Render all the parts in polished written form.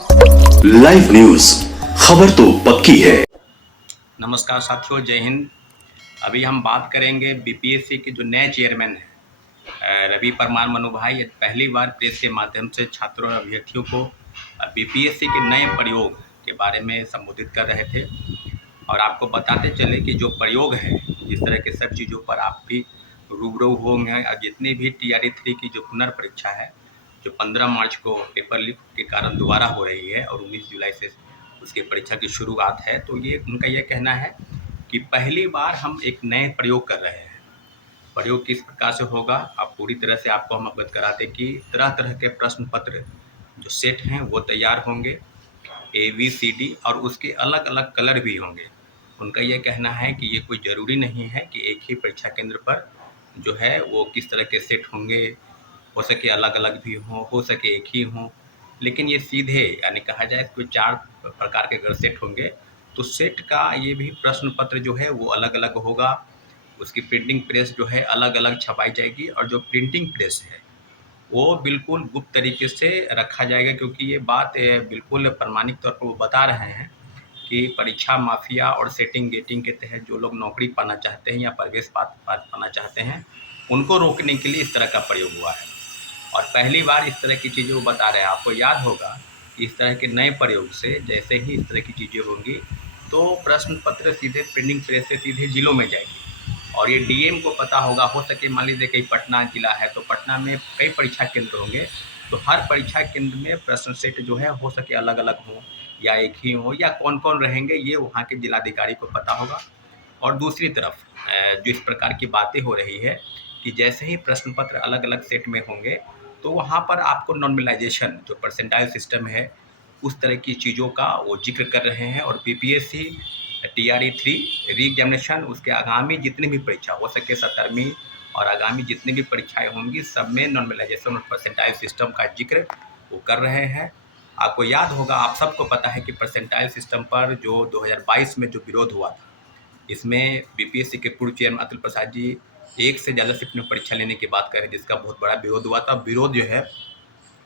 Live news, खबर तो पक्की है। नमस्कार साथियों, जय हिंद। अभी हम बात करेंगे बीपीएससी के जो नए चेयरमैन हैं रवि परमार मनु भाई। ये पहली बार प्रेस के माध्यम से छात्रों और अभ्यर्थियों को बीपीएससी के नए प्रयोग के बारे में संबोधित कर रहे थे। और आपको बताते चले कि जो प्रयोग है, जिस तरह के सब चीज़ों पर आप भी रूबरू होंगे, और जितनी भी TRE 3 की जो पुनर्परीक्षा है, जो 15 मार्च को पेपर लीक के कारण दोबारा हो रही है और 19 जुलाई से उसकी परीक्षा की शुरुआत है, तो ये उनका ये कहना है कि पहली बार हम एक नए प्रयोग कर रहे हैं। प्रयोग किस प्रकार से होगा, अब पूरी तरह से आपको हम अवगत कराते कि तरह तरह के प्रश्न पत्र जो सेट हैं वो तैयार होंगे, ABCD, और उसके अलग अलग कलर भी होंगे। उनका ये कहना है कि ये कोई ज़रूरी नहीं है कि एक ही परीक्षा केंद्र पर जो है वो किस तरह के सेट होंगे, हो सके अलग अलग भी हों, हो सके एक ही हों, लेकिन ये सीधे यानी कहा जाए कोई 4 प्रकार के अगर सेट होंगे तो सेट का ये भी प्रश्न पत्र जो है वो अलग अलग होगा। उसकी प्रिंटिंग प्रेस जो है अलग अलग छपाई जाएगी, और जो प्रिंटिंग प्रेस है वो बिल्कुल गुप्त तरीके से रखा जाएगा, क्योंकि ये बात बिल्कुल प्रामाणिक तौर पर वो बता रहे हैं कि परीक्षा माफिया और सेटिंग गेटिंग के तहत जो लोग नौकरी पाना चाहते हैं या प्रवेश पाना चाहते हैं, उनको रोकने के लिए इस तरह का प्रयोग हुआ है। और पहली बार इस तरह की चीज़ें वो बता रहे हैं। आपको याद होगा कि इस तरह के नए प्रयोग से जैसे ही इस तरह की चीज़ें होंगी तो प्रश्न पत्र सीधे प्रिंटिंग प्रेस से सीधे जिलों में जाएगी। और ये डीएम को पता होगा, हो सके मान लीजिए कहीं पटना जिला है तो पटना में कई परीक्षा केंद्र होंगे, तो हर परीक्षा केंद्र में प्रश्न सेट जो है हो सके अलग अलग हो या एक ही हो, या कौन कौन रहेंगे ये वहाँ के जिलाधिकारी को पता होगा। और दूसरी तरफ जो इस प्रकार की बातें हो रही है कि जैसे ही प्रश्न पत्र अलग अलग सेट में होंगे तो वहाँ पर आपको नॉर्मलाइजेशन जो परसेंटाइल सिस्टम है उस तरह की चीज़ों का वो जिक्र कर रहे हैं। और बीपीएससी TRE 3 री एग्जामिनेशन, उसके आगामी जितनी भी परीक्षा हो सके 17वीं और आगामी जितनी भी परीक्षाएं होंगी सब में नॉर्मलाइजेशन और परसेंटाइल सिस्टम का जिक्र वो कर रहे हैं। आपको याद होगा, आप सबको पता है कि परसेंटाइल सिस्टम पर जो 2022 में जो विरोध हुआ था, इसमें बीपीएससी के पूर्व चेयरमैन अतुल प्रसाद जी एक से ज़्यादा शिफ्ट में परीक्षा लेने की बात करें, जिसका बहुत बड़ा विरोध हुआ था। विरोध जो है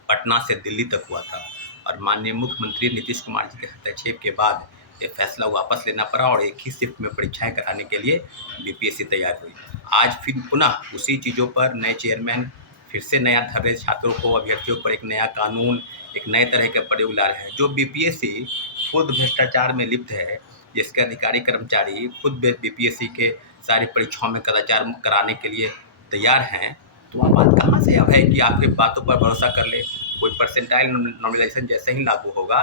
पटना से दिल्ली तक हुआ था, और माननीय मुख्यमंत्री नीतीश कुमार जी के हस्तक्षेप के बाद ये फैसला वापस लेना पड़ा और एक ही शिफ्ट में परीक्षाएं कराने के लिए बीपीएससी तैयार हुई। आज फिर पुनः उसी चीज़ों पर नए चेयरमैन फिर से नया धर्रे छात्रों को, अभ्यर्थियों पर एक नया कानून, एक नए तरह के प्रयोग ला रहे हैं। जो बीपीएससी खुद भ्रष्टाचार में लिप्त है, जिसके अधिकारी कर्मचारी खुद बीपीएससी के सारी परीक्षाओं में कदाचार कराने के लिए तैयार हैं, तो वह बात कहाँ से अब है कि आपके बातों पर भरोसा कर ले। कोई परसेंटाइल नॉर्मलाइजेशन जैसे ही लागू होगा,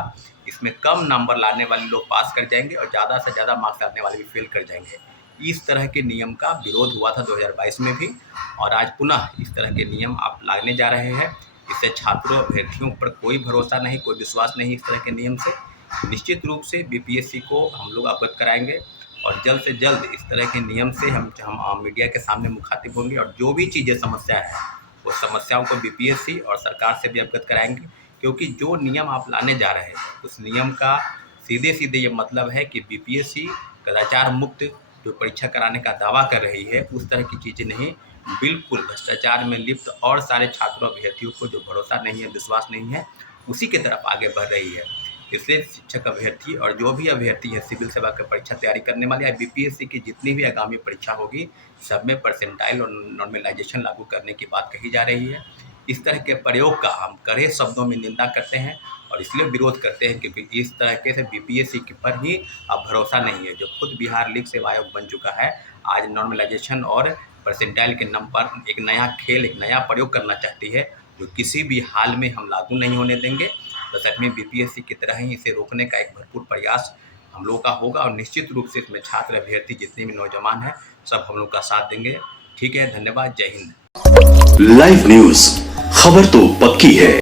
इसमें कम नंबर लाने वाले लोग पास कर जाएंगे और ज़्यादा से ज़्यादा मार्क्स लाने वाले भी फेल कर जाएंगे। इस तरह के नियम का विरोध हुआ था 2022 में भी, और आज पुनः इस तरह के नियम आप लाने जा रहे हैं। इससे छात्रों अभ्यर्थियों पर कोई भरोसा नहीं, कोई विश्वास नहीं। इस तरह के नियम से निश्चित रूप से बीपीएससी को हम लोग अवगत कराएंगे, और जल्द से जल्द इस तरह के नियम से हम मीडिया के सामने मुखातिब होंगे, और जो भी चीज़ें समस्या है वो समस्याओं को बीपीएससी और सरकार से भी अवगत कराएंगे। क्योंकि जो नियम आप लाने जा रहे हैं उस नियम का सीधे सीधे ये मतलब है कि बीपीएससी कदाचार मुक्त जो परीक्षा कराने का दावा कर रही है उस तरह की चीज़ें नहीं, बिल्कुल भ्रष्टाचार में लिप्त और सारे छात्रों अभ्यर्थियों को जो भरोसा नहीं है, विश्वास नहीं है, उसी की तरफ आगे बढ़ रही है। इसलिए शिक्षक अभ्यर्थी और जो भी अभ्यर्थी है सिविल सेवा की परीक्षा तैयारी करने वाले या बीपीएससी की जितनी भी आगामी परीक्षा होगी, सब में परसेंटाइल और नॉर्मलाइजेशन लागू करने की बात कही जा रही है। इस तरह के प्रयोग का हम कड़े शब्दों में निंदा करते हैं, और इसलिए विरोध करते हैं क्योंकि इस तरह के से बीपीएससी के पर ही अब भरोसा नहीं है, जो खुद बिहार लीग सेवा आयोग बन चुका है। आज नॉर्मलाइजेशन और परसेंटाइल के नाम पर एक नया खेल, एक नया प्रयोग करना चाहती है, जो किसी भी हाल में हम लागू नहीं होने देंगे। तो सच में बीपीएससी की तरह ही इसे रोकने का एक भरपूर प्रयास हम लोगों का होगा, और निश्चित रूप से इसमें छात्र अभ्यर्थी जितने भी नौजवान हैं सब हम लोग का साथ देंगे। ठीक है, धन्यवाद, जय हिंद। लाइव न्यूज, खबर तो पक्की है।